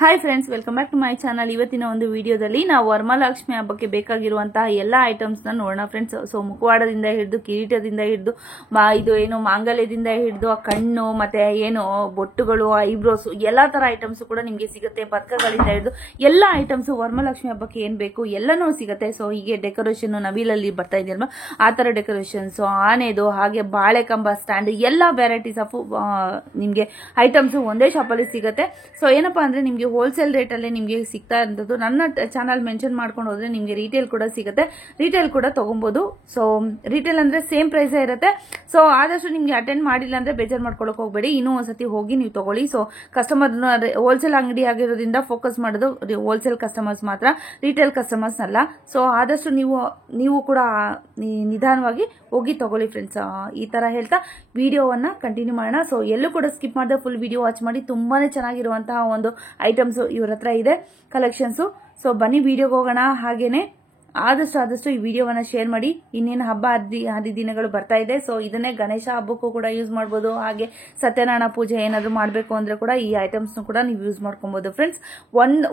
Hi friends, welcome back to my channel. ಇವತ್ತಿನ ಒಂದು ವಿಡಿಯೋದಲ್ಲಿ ನಾವು ವರಮಹಾಲಕ್ಷ್ಮಿ ಹಬ್ಬಕ್ಕೆ ಬೇಕಾಗಿರುವಂತಹ ಎಲ್ಲಾ ಐಟಮ್ಸ್ ನ ನೋಡೋಣ ಫ್ರೆಂಡ್ಸ್. ಸೊ ಮುಖವಾಡದಿಂದ ಹಿಡಿದು ಕಿರೀಟದಿಂದ ಹಿಡಿದು ಇದು ಏನು ಮಾಂಗಲ್ಯದಿಂದ ಹಿಡಿದು ಆ ಕಣ್ಣು ಮತ್ತೆ ಏನು ಬೊಟ್ಟುಗಳು, ಐಬ್ರೋಸ್ ಎಲ್ಲಾ ತರ ಐಟಮ್ಸ್ ಕೂಡ ನಿಮ್ಗೆ ಸಿಗುತ್ತೆ. ಪದಕಗಳಿಂದ ಹಿಡಿದು ಎಲ್ಲಾ ಐಟಮ್ಸ್ ವರಮಹಾಲಕ್ಷ್ಮಿ ಹಬ್ಬಕ್ಕೆ ಏನ್ ಬೇಕು ಎಲ್ಲಾನು ಸಿಗುತ್ತೆ. ಸೊ ಹೀಗೆ ಡೆಕೋರೇಷನ್ ನವಿಲಲ್ಲಿ ಬರ್ತಾ ಇದೆಯಲ್ವಾ ಆ ತರ ಡೆಕೋರೇಷನ್ಸ್, ಆನೆದು ಹಾಗೆ ಬಾಳೆಕಂಬ ಸ್ಟ್ಯಾಂಡ್ ಎಲ್ಲಾ ವೆರೈಟೀಸ್ ಆಫ್ ನಿಮ್ಗೆ ಐಟಮ್ಸ್ ಒಂದೇ ಶಾಪ್ ಅಲ್ಲಿ ಸಿಗುತ್ತೆ. ಸೊ ಏನಪ್ಪಾ ಅಂದ್ರೆ ನಿಮ್ಗೆ ಹೋಲ್ಸೇಲ್ ರೇಟ್ ಅಲ್ಲಿ ನಿಮ್ಗೆ ಸಿಗ್ತಾ ಇರೋದು. ನನ್ನ ಚಾನಲ್ ಮೆನ್ಷನ್ ಮಾಡ್ಕೊಂಡು ಹೋದ್ರೆ ನಿಮ್ಗೆ ರಿಟೇಲ್ ಕೂಡ ಸಿಗುತ್ತೆ, ರಿಟೇಲ್ ಕೂಡ ತಗೊಬಹುದು. ಸೊ ರಿಟೇಲ್ ಅಂದ್ರೆ ಸೇಮ್ ಪ್ರೈಸ್ ಇರುತ್ತೆ. ಸೊ ಆದಷ್ಟು ನಿಮ್ಗೆ ಅಟೆಂಡ್ ಮಾಡಿಲ್ಲ ಅಂದ್ರೆ ಬೇಜಾರ್ ಮಾಡ್ಕೊಳಕ್ ಹೋಗ್ಬೇಡಿ, ಇನ್ನೂ ಒಂದ್ಸತಿ ಹೋಗಿ ನೀವು ತಗೊಳ್ಳಿ. ಸೊ ಕಸ್ಟಮರ್ ಹೋಲ್ಸೇಲ್ ಅಂಗಡಿ ಆಗಿರೋದ್ರಿಂದ ಫೋಕಸ್ ಮಾಡೋದು ಹೋಲ್ಸೇಲ್ ಕಸ್ಟಮರ್ಸ್ ಮಾತ್ರ, ರಿಟೇಲ್ ಕಸ್ಟಮರ್ಸ್ ಅಲ್ಲ. ಸೊ ಆದಷ್ಟು ನೀವು ಕೂಡ ನಿಧಾನವಾಗಿ ಹೋಗಿ ತಗೊಳ್ಳಿ ಫ್ರೆಂಡ್ಸ್. ಈ ತರ ಹೇಳ್ತಾ ವಿಡಿಯೋವನ್ನ ಕಂಟಿನ್ಯೂ ಮಾಡೋಣ. ಸೊ ಎಲ್ಲೂ ಕೂಡ ಸ್ಕಿಪ್ ಮಾಡದೆ ಫುಲ್ ವಿಡಿಯೋ ವಾಚ್ ಮಾಡಿ. ತುಂಬಾನೇ ಚೆನ್ನಾಗಿರುವಂತಹ ಒಂದು ಐಟಮ್ಸ್ ಇವ್ರ ಹತ್ರ ಇದೆ, ಕಲೆಕ್ಷನ್ಸ್. ಸೊ ಬನ್ನಿ ವಿಡಿಯೋಗೆ ಹೋಗೋಣ. ಹಾಗೇನೆ ಆದಷ್ಟು ಈ ವಿಡಿಯೋವನ್ನ ಶೇರ್ ಮಾಡಿ. ಇನ್ನೇನು ಹಬ್ಬ ಹರಿದಿನಗಳು ಬರ್ತಾ ಇದೆ. ಸೊ ಇದನ್ನೇ ಗಣೇಶ ಹಬ್ಬಕ್ಕೂ ಕೂಡ ಯೂಸ್ ಮಾಡಬಹುದು. ಹಾಗೆ ಸತ್ಯನಾರಾಯಣ ಪೂಜೆ ಏನಾದ್ರು ಮಾಡಬೇಕು ಅಂದ್ರೆ ಕೂಡ ಈ ಐಟಮ್ಸ್ ಕೂಡ ನೀವು ಯೂಸ್ ಮಾಡ್ಕೊಬಹುದು ಫ್ರೆಂಡ್ಸ್.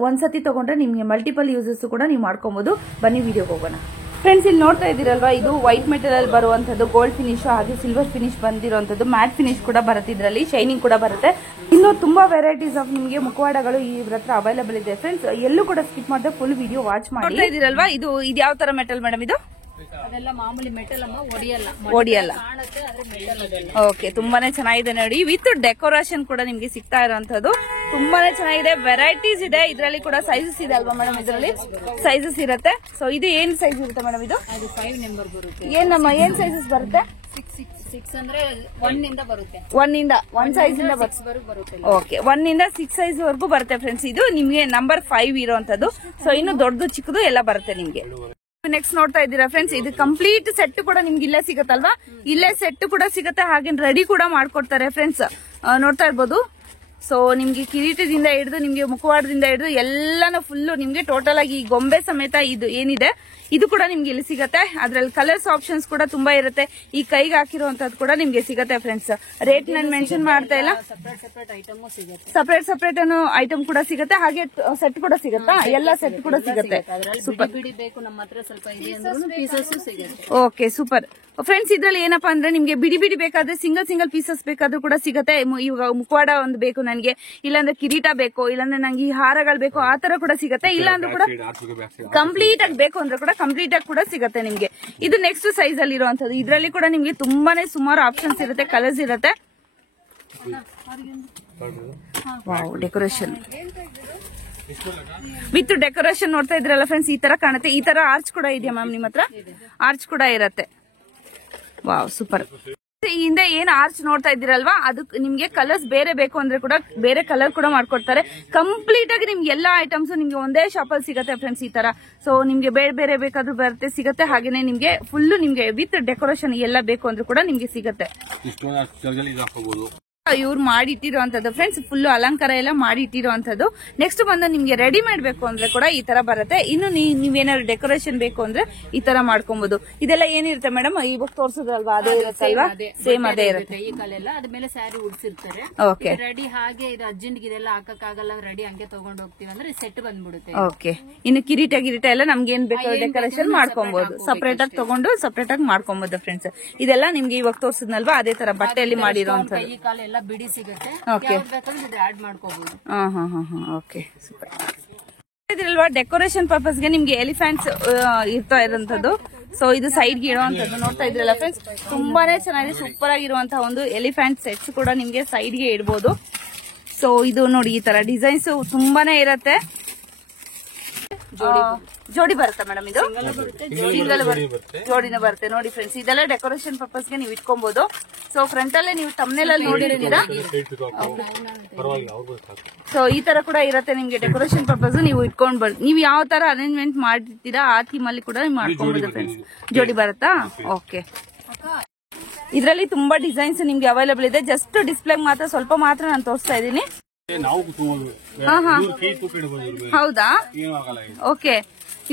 ಒಂದ್ಸತಿ ತಗೊಂಡ್ರೆ ನಿಮ್ಗೆ ಮಲ್ಟಿಪಲ್ ಯೂಸಸ್ ಕೂಡ ನೀವು ಮಾಡ್ಕೊಬಹುದು. ಬನ್ನಿ ವಿಡಿಯೋಗೆ ಹೋಗೋಣ ಫ್ರೆಂಡ್ಸ್. ಇಲ್ಲಿ ನೋಡ್ತಾ ಇದ್ದೀರಲ್ವಾ, ಇದು ವೈಟ್ ಮೆಟೀರಿಯಲ್ ಅಲ್ಲಿ ಬರುವಂತದ್ದು, ಗೋಲ್ಡ್ ಫಿನಿಶ್ ಹಾಗೆ ಸಿಲ್ವರ್ ಫಿನಿಶ್ ಬಂದಿರುವಂತದ್ದು, ಮ್ಯಾಟ್ ಫಿನಿಶ್ ಕೂಡ ಬರುತ್ತೆ, ಇದರಲ್ಲಿ ಶೈನಿಂಗ್ ಕೂಡ ಬರುತ್ತೆ. ಇನ್ನು ತುಂಬಾ ವೆರೈಟೀಸ್ ಆಫ್ ನಿಮಗೆ ಮುಖವಾಡಗಳು ಇವ್ರ ಹತ್ರ ಅವೈಲೇಬಲ್ ಇದೆ ಫ್ರೆಂಡ್ಸ್. ಎಲ್ಲೂ ಕೂಡ ಸ್ಕಿಪ್ ಮಾಡದೆ ಫುಲ್ ವಿಡಿಯೋ ವಾಚ್ ಮಾಡಿ. ನೋಡ್ತಾ ಇದ್ದೀರಲ್ವಾ, ಇದು ಯಾವ ತರ ಮೆಟಲ್ ಮೇಡಮ್? ಇದು ಅದೆಲ್ಲ ಮಾಮೂಲಿ ಮೆಟಲ್ ಅಮ್ಮ, ಒಡಿಯಲ್ಲ. ಓಕೆ, ತುಂಬಾನೇ ಚೆನ್ನಾಗಿದೆ ನೋಡಿ. ವಿತ್ ಡೆಕೋರೇಷನ್ ಕೂಡ ನಿಮ್ಗೆ ಸಿಗ್ತಾ ಇರುವಂತದ್ದು ತುಂಬಾನೇ ಚೆನ್ನಾಗಿದೆ. ವೆರೈಟೀಸ್ ಇದೆ, ಇದರಲ್ಲಿ ಕೂಡ ಸೈಜಸ್ ಇದೆ ಅಲ್ವಾ ಮೇಡಮ್? ಇದರಲ್ಲಿ ಸೈಜಸ್ ಇರುತ್ತೆ. ಸೊ ಇದು ಏನ್ ಸೈಜ್ ಇರುತ್ತೆ ಮೇಡಮ್? ಇದು 5 ನಂಬರ್ ಬರುತ್ತೆ. ಏನ್ ಸೈಜಸ್ ಬರುತ್ತೆ? 6 ಅಂದ್ರೆ 1 ಇಂದ ಬರುತ್ತೆ. 1 ಸೈಜ್ ಇಂದ ಬರುತ್ತೆ. ಓಕೆ, 1 ಇಂದ 6 ಸೈಜ್ ವರೆಗೂ ಬರುತ್ತೆ ಫ್ರೆಂಡ್ಸ್. ಇದು ನಿಮ್ಗೆ ನಂಬರ್ 5 ಇರುವಂತದ್ದು. ಸೊ ಇನ್ನು ದೊಡ್ಡದು ಚಿಕ್ಕದು ಎಲ್ಲ ಬರುತ್ತೆ ನಿಮ್ಗೆ. ನೆಕ್ಸ್ಟ್ ನೋಡ್ತಾ ಇದ್ದೀರಾ ಫ್ರೆಂಡ್ಸ್, ಇದು ಕಂಪ್ಲೀಟ್ ಸೆಟ್ ಕೂಡ ನಿಮ್ಗೆ ಇಲ್ಲೇ ಸಿಗತ್ತಲ್ವಾ? ಇಲ್ಲೇ ಸೆಟ್ ಕೂಡ ಸಿಗುತ್ತೆ, ಹಾಗೆ ರೆಡಿ ಕೂಡ ಮಾಡ್ಕೊಡ್ತಾರೆ ಫ್ರೆಂಡ್ಸ್. ನೋಡ್ತಾ ಇರ್ಬೋದು. ಸೊ ನಿಮ್ಗೆ ಕಿರೀಟದಿಂದ ಹಿಡಿದು ನಿಮ್ಗೆ ಮುಖವಾಡದಿಂದ ಹಿಡಿದು ಎಲ್ಲಾನು ಫುಲ್ ನಿಮ್ಗೆ ಟೋಟಲ್ ಆಗಿ ಈ ಗೊಂಬೆ ಸಮೇತ ಇದು ಏನಿದೆ ಇದು ಕೂಡ ನಿಮ್ಗೆ ಇಲ್ಲಿ ಸಿಗತ್ತೆ. ಅದ್ರಲ್ಲಿ ಕಲರ್ಸ್ ಆಪ್ಷನ್ಸ್ ಕೂಡ ತುಂಬಾ ಇರುತ್ತೆ. ಈ ಕೈಗೆ ಹಾಕಿರುವಂತದ್ದು ಕೂಡ ನಿಮ್ಗೆ ಸಿಗತ್ತೆ ಫ್ರೆಂಡ್ಸ್. ರೇಟ್ ನಾನು ಮೆನ್ಷನ್ ಮಾಡ್ತಾ ಇಲ್ಲ, ಸಪರೇಟ್ ಐಟಮ್ ಕೂಡ ಸಿಗುತ್ತೆ, ಹಾಗೆ ಸೆಟ್ ಕೂಡ ಸಿಗತ್ತಾ? ಎಲ್ಲ ಸೆಟ್ ಕೂಡ ಸಿಗುತ್ತೆ. ಸೂಪರ್. ಬೇಕು ನಮ್ಮ ಹತ್ರ ಸ್ವಲ್ಪ ಪೀಸಸ್ ಸಿಗುತ್ತೆ. Okay, super friends. ಇದ್ರಲ್ಲಿ ಏನಪ್ಪಾ ಅಂದ್ರೆ ನಿಮ್ಗೆ ಬಿಡಿ ಬೇಕಾದ್ರೆ ಸಿಂಗಲ್ ಪೀಸಸ್ ಬೇಕಾದ್ರೂ ಕೂಡ ಸಿಗತ್ತೆ. ಇವಾಗ ಮುಖವಾಡ ಒಂದು ಬೇಕು ನನಗೆ, ಇಲ್ಲಾಂದ್ರೆ ಕಿರೀಟ ಬೇಕು, ಇಲ್ಲಾಂದ್ರೆ ನಂಗೆ ಈ ಹಾರಗಳು ಬೇಕು, ಆ ತರ ಕೂಡ ಸಿಗತ್ತೆ. ಇಲ್ಲಾಂದ್ರೂ ಕೂಡ ಕಂಪ್ಲೀಟ್ ಆಗಿ ಬೇಕು ಅಂದ್ರೆ ಕೂಡ ಕಂಪ್ಲೀಟ್ ಆಗಿ ಕೂಡ ಸಿಗತ್ತೆ ನಿಮ್ಗೆ. ಇದು ನೆಕ್ಸ್ಟ್ ಸೈಜ್ ಅಲ್ಲಿ ಇರುವಂತದ್ದು. ಇದರಲ್ಲಿ ಕೂಡ ನಿಮ್ಗೆ ತುಂಬಾನೇ ಸುಮಾರು ಆಪ್ಷನ್ಸ್ ಇರುತ್ತೆ, ಕಲರ್ಸ್ ಇರುತ್ತೆ. ಡೆಕೋರೇಷನ್ ವಿತ್ ಡೆಕೋರೇಷನ್ ನೋಡ್ತಾ ಇದ್ರಲ್ಲ ಫ್ರೆಂಡ್ಸ್, ಈ ತರ ಕಾಣುತ್ತೆ. ಈ ತರ ಆರ್ಚ್ ಕೂಡ ಇದೆಯಾ ಮ್ಯಾಮ್ ನಿಮ್ಮ ಹತ್ರ? ಆರ್ಚ್ ಕೂಡ ಇರತ್ತೆ. Wow, super. ಹಿಂದೆ ಏನ್ ಆರ್ಚ್ ನೋಡ್ತಾ ಇದ್ದೀರಲ್ವಾ, ಅದಕ್ಕೆ ನಿಮ್ಗೆ ಕಲರ್ಸ್ ಬೇರೆ ಬೇಕು ಅಂದ್ರೆ ಕೂಡ ಬೇರೆ ಕಲರ್ ಕೂಡ ಮಾಡ್ಕೊಡ್ತಾರೆ. ಕಂಪ್ಲೀಟ್ ಆಗಿ ನಿಮ್ಗೆ ಎಲ್ಲಾ ಐಟಮ್ಸ್ ನಿಮ್ಗೆ ಒಂದೇ ಶಾಪ್ ಅಲ್ಲಿ ಸಿಗತ್ತೆ ಫ್ರೆಂಡ್ಸ್. ಈ ತರ ಸೊ ನಿಮ್ಗೆ ಬೇರೆ ಬೇಕಾದ್ರೂ ಬರುತ್ತೆ, ಸಿಗತ್ತೆ. ಹಾಗೇನೆ ನಿಮ್ಗೆ ಫುಲ್ ನಿಮ್ಗೆ ವಿತ್ ಡೆಕೋರೇಷನ್ ಎಲ್ಲ ಬೇಕು ಅಂದ್ರೆ ಕೂಡ ನಿಮ್ಗೆ ಸಿಗತ್ತೆ. ಇವ್ರು ಮಾಡಿ ಇಟ್ಟಿರುವಂತದ್ದು ಫ್ರೆಂಡ್ಸ್, ಫುಲ್ ಅಲಂಕಾರ ಎಲ್ಲ ಮಾಡಿ ಇಟ್ಟಿರುವಂತದ್ದು. ನೆಕ್ಸ್ಟ್ ಬಂದು ನಿಮ್ಗೆ ರೆಡಿ ಮಾಡ್ಬೇಕು ಅಂದ್ರೆ ಕೂಡ ಈ ತರ ಬರುತ್ತೆ. ಇನ್ನು ನೀವೇನಾದ್ರು ಡೆಕೋರೇಷನ್ ಬೇಕು ಅಂದ್ರೆ ಈ ತರ ಮಾಡ್ಕೊಬಹುದು. ಇದೆಲ್ಲ ಏನಿರುತ್ತೆ ಮೇಡಮ್? ಇವಾಗ ತೋರ್ಸೋದಲ್ವಾ, ಅದೇ ಇರುತ್ತಲ್ವಾ? ಸೇಮ್ ಅದೇ ಇರುತ್ತೆ. ಈ ಕಲೆಲ್ಲ ಅದ್ಮೇಲೆ ಸ್ಯಾರಿ ಉಡ್ಸಿರ್ತಾರೆ. ಓಕೆ, ರೆಡಿ ಹಾಗೆ ಇದು ಅರ್ಜೆಂಟ್ ಇದೆಲ್ಲ ಹಾಕಕ್ಕಾಗಲ್ಲ, ರೆಡಿ ಹಂಗೆ ತಗೊಂಡ್ ಹೋಗ್ತೀವಿ ಅಂದ್ರೆ ಸೆಟ್ ಬಂದ್ಬಿಡುತ್ತೆ. ಓಕೆ, ಇನ್ನು ಕಿರೀಟ ಎಲ್ಲ ನಮ್ಗೆ ಏನ್ ಬೇಕು ಡೆಕೋರೇಷನ್ ಮಾಡ್ಕೊಬಹುದು. ಸಪರೇಟ್ ಆಗಿ ತಗೊಂಡು ಸಪರೇಟ್ ಆಗಿ ಮಾಡ್ಕೊಬಹುದು ಫ್ರೆಂಡ್ಸ್. ಇದೆಲ್ಲ ನಿಮ್ಗೆ ಇವಾಗ ತೋರ್ಸಿದ್ನಲ್ವಾ ಅದೇ ತರ ಬಟ್ಟೆಯಲ್ಲಿ ಮಾಡಿರೋಂಥದ್ದು. ಈ ಕಾಲ ಎಲ್ಲ ಬಿಡಿ ಸಿಗುತ್ತೆ, ಆಡ್ ಮಾಡ್ಕೋಬಹುದು. Okay, super. ಇದಿರಲ್ವಾ, ಡೆಕೋರೇಷನ್ ಪರ್ಪಸ್ ಗೆ ನಿಮ್ಗೆ ಎಲಿಫೆಂಟ್ಸ್ ಇರ್ತಾ ಇರೋಂಥದ್ದು. ಸೊ ಇದು ಸೈಡ್ ಗೆ ಇಡುವಂತದ್ದು ನೋಡ್ತಾ ಇದ್ರಲ್ಲ ಫ್ರೆಂಡ್ಸ್, ತುಂಬಾನೇ ಚೆನ್ನಾಗಿದೆ. ಸೂಪರ್ ಆಗಿರುವಂತಹ ಒಂದು ಎಲಿಫೆಂಟ್ ಸೆಟ್ಸ್ ಕೂಡ ನಿಮ್ಗೆ ಸೈಡ್ ಗೆ ಇಡಬಹುದು. ಸೊ ಇದು ನೋಡಿ, ಈ ತರ ಡಿಸೈನ್ಸ್ ತುಂಬಾನೇ ಇರತ್ತೆ. ಜೋಡಿ ಬರುತ್ತೆ ಮೇಡಮ್? ಇದು ಸಿಂಗಲ್ ಜೋಡಿನ ಬರುತ್ತೆ ನೋಡಿ ಫ್ರೆಂಡ್ಸ್. ಇದೆಲ್ಲ ಡೆಕೋರೇಷನ್ ಪರ್ಪಸ್ ಗೆ ನೀವು ಇಟ್ಕೊಬಹುದು. ಸೊ ಫ್ರಂಟ್ ಅಲ್ಲೇ ನೀವು ತಮ್ನೆಲ್ ಅಲ್ಲಿ ನೋಡಿರ್ತೀರಾ. ಸೊ ಈ ತರ ಕೂಡ ಇರುತ್ತೆ ನಿಮ್ಗೆ ಡೆಕೋರೇಷನ್ ಪರ್ಪಸ್. ನೀವು ಇಟ್ಕೊಂಡ್ಬರ್ದು, ನೀವು ಯಾವ ತರ ಅರೇಂಜ್ಮೆಂಟ್ ಮಾಡಿರ್ತೀರಾ ಆ ಥೀಮ್ ಅಲ್ಲಿ ಕೂಡ ನೀವು ಮಾಡ್ಕೊಬಹುದು ಫ್ರೆಂಡ್ಸ್. ಜೋಡಿ ಬರುತ್ತಾ? ಓಕೆ. ಇದರಲ್ಲಿ ತುಂಬಾ ಡಿಸೈನ್ಸ್ ನಿಮ್ಗೆ ಅವೈಲೇಬಲ್ ಇದೆ. ಜಸ್ಟ್ ಡಿಸ್ಪ್ಲೇ ಮಾತ್ರ ಸ್ವಲ್ಪ ಮಾತ್ರ ನಾನು ತೋರಿಸ್ತಾ ಇದ್ದೀನಿ. ಹೌದಾ? ಓಕೆ.